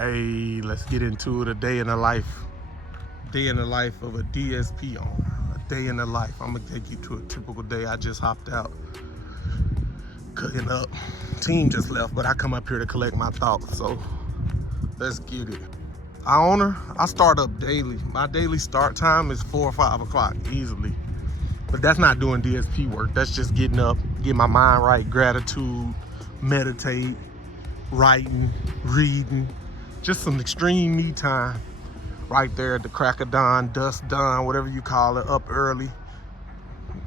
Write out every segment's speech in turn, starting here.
Hey, let's get into it. A day in the life. Day in the life of a DSP owner. A day in the life. I'm gonna take you to a typical day. I just hopped out, cooking up. Team just left, but I come up here to collect my thoughts. So let's get it. I start up daily. My daily start time is 4 or 5 o'clock easily. But that's not doing DSP work. That's just getting up, get my mind right, gratitude, meditate, writing, reading, just some extreme me time right there at the crack of dawn, dusk dawn, whatever you call it, up early,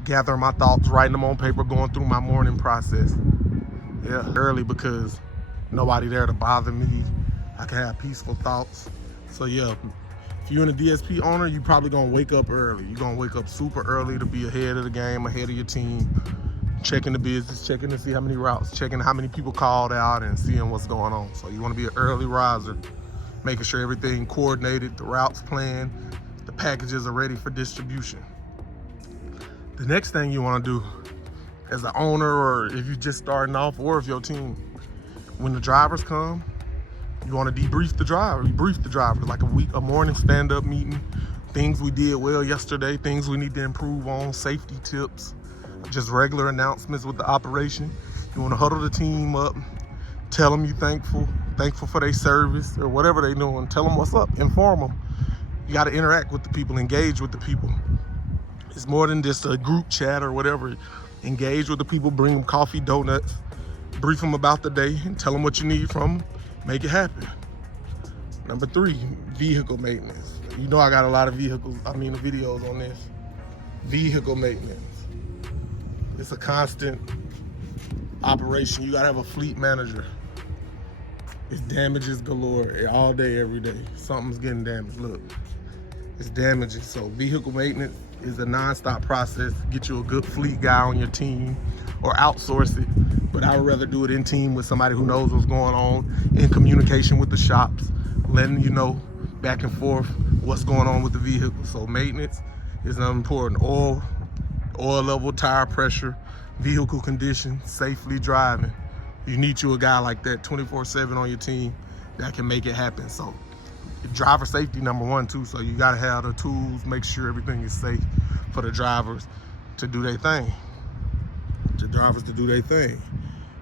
gathering my thoughts, writing them on paper, going through my morning process. Yeah, early because nobody there to bother me. I can have peaceful thoughts. So yeah, if you're a DSP owner, you probably gonna wake up early. You're gonna wake up super early to be ahead of the game, ahead of your team, checking the business, checking to see how many routes, checking how many people called out and seeing what's going on. So you wanna be an early riser, making sure everything coordinated, the routes planned, the packages are ready for distribution. The next thing you wanna do as an owner, or if you're just starting off, or if your team, when the drivers come, you want to debrief the driver. You brief the driver like a morning stand-up meeting. Things we did well yesterday, things we need to improve on, safety tips, just regular announcements with the operation. You want to huddle the team up, tell them you're thankful for their service or whatever they're doing. Tell them what's up, inform them. You got to interact with the people, engage with the people. It's more than just a group chat or whatever. Engage with the people, bring them coffee, donuts, brief them about the day and tell them what you need from them. Make it happen. Number 3, vehicle maintenance. You know I got a lot of videos on this. Vehicle maintenance. It's a constant operation. You gotta have a fleet manager. It's damages galore all day, every day. Something's getting damaged. Look, it's damages. So vehicle maintenance is a non-stop process. Get you a good fleet guy on your team or outsource it. But I would rather do it in team with somebody who knows what's going on, in communication with the shops, letting you know back and forth what's going on with the vehicle. So maintenance is important. Oil level, tire pressure, vehicle condition, safely driving. You need you a guy like that 24/7 on your team that can make it happen. So driver safety number 1 too. So you gotta have the tools, make sure everything is safe for the drivers to do their thing.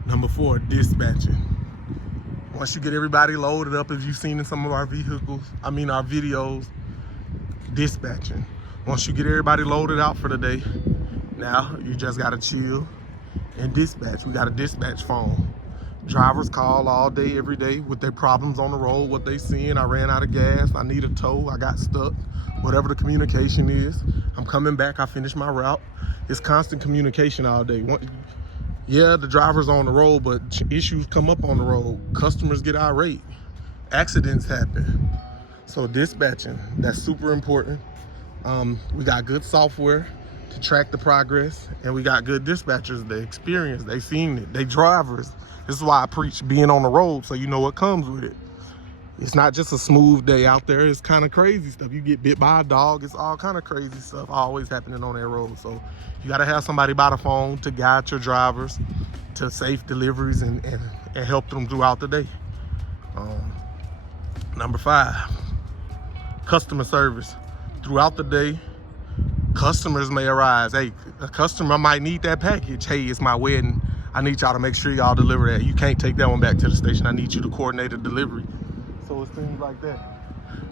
Number 4, dispatching. Once you get everybody loaded up, as you've seen in some of our videos, dispatching. Once you get everybody loaded out for the day, now you just gotta chill and dispatch. We got a dispatch phone. Drivers call all day, every day with their problems on the road, what they seeing. I ran out of gas, I need a tow, I got stuck. Whatever the communication is, I'm coming back, I finished my route. It's constant communication all day. Yeah, the driver's on the road, but issues come up on the road. Customers get irate. Accidents happen. So dispatching, that's super important. We got good software to track the progress, and we got good dispatchers. They experienced, they seen it, they drivers. This is why I preach being on the road, so you know what comes with it. It's not just a smooth day out there. It's kind of crazy stuff. You get bit by a dog. It's all kind of crazy stuff always happening on that road. So you got to have somebody by the phone to guide your drivers to safe deliveries and help them throughout the day. Number 5, customer service. Throughout the day, customers may arise. Hey, a customer might need that package. Hey, it's my wedding. I need y'all to make sure y'all deliver that. You can't take that one back to the station. I need you to coordinate a delivery. So it's things like that,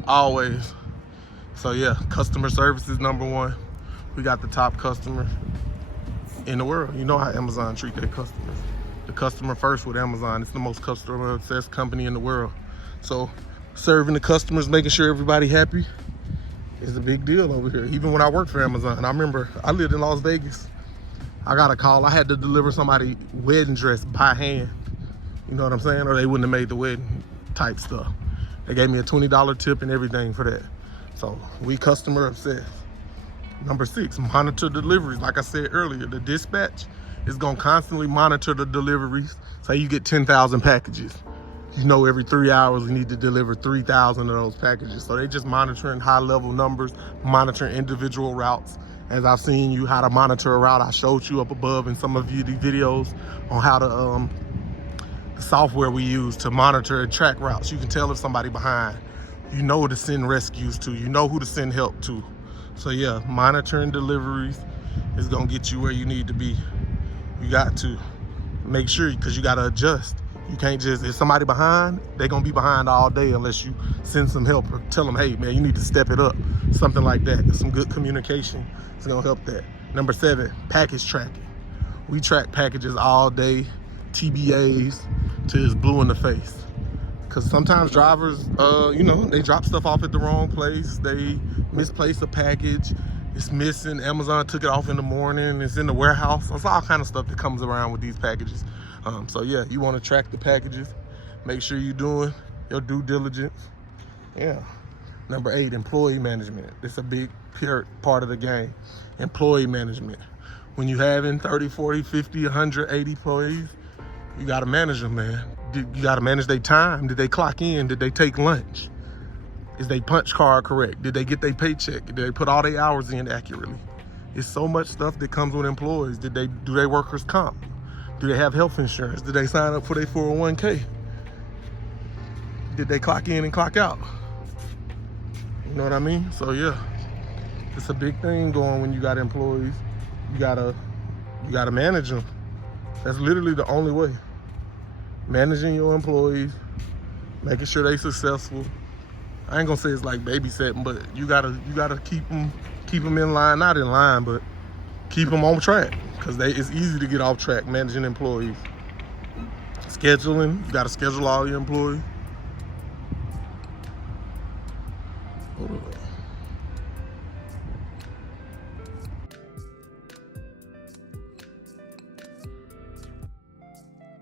always. So yeah, customer service is number 1. We got the top customer in the world. You know how Amazon treat their customers. The customer first with Amazon. It's the most customer obsessed company in the world. So serving the customers, making sure everybody happy is a big deal over here. Even when I worked for Amazon, I remember I lived in Las Vegas. I got a call. I had to deliver somebody wedding dress by hand. You know what I'm saying? Or they wouldn't have made the wedding type stuff. They gave me a $20 tip and everything for that. So we customer obsessed. Number 6, monitor deliveries. Like I said earlier, the dispatch is gonna constantly monitor the deliveries. Say you get 10,000 packages. You know every 3 hours we need to deliver 3,000 of those packages. So they just monitoring high level numbers, monitoring individual routes. As I've seen you how to monitor a route, I showed you up above in some of the videos on how to the software we use to monitor and track routes. You can tell if somebody behind. You know to send rescues to. You know who to send help to. So yeah, monitoring deliveries is gonna get you where you need to be. You got to make sure, because you gotta adjust. You can't just, if somebody behind, they're gonna be behind all day unless you send some help or tell them, hey man, you need to step it up. Something like that. Some good communication is gonna help that. Number 7, package tracking. We track packages all day, TBAs, till it's blue in the face. Because sometimes drivers, you know, they drop stuff off at the wrong place. They misplace a package. It's missing. Amazon took it off in the morning. It's in the warehouse. There's all kind of stuff that comes around with these packages. So yeah, you want to track the packages. Make sure you're doing your due diligence. Yeah. Number 8, employee management. It's a big part of the game. Employee management. When you having 30, 40, 50, 180 employees, you got to manage them, man. You got to manage their time. Did they clock in? Did they take lunch? Is their punch card correct? Did they get their paycheck? Did they put all their hours in accurately? It's so much stuff that comes with employees. Do they workers' comp? Do they have health insurance? Did they sign up for their 401k? Did they clock in and clock out? You know what I mean? So yeah, it's a big thing going when you got employees. You gotta manage them. That's literally the only way. Managing your employees, making sure they successful. I ain't gonna say it's like babysitting, but you gotta keep them in line, not in line, but keep them on track, because it's easy to get off track managing employees. Scheduling, you gotta schedule all your employees.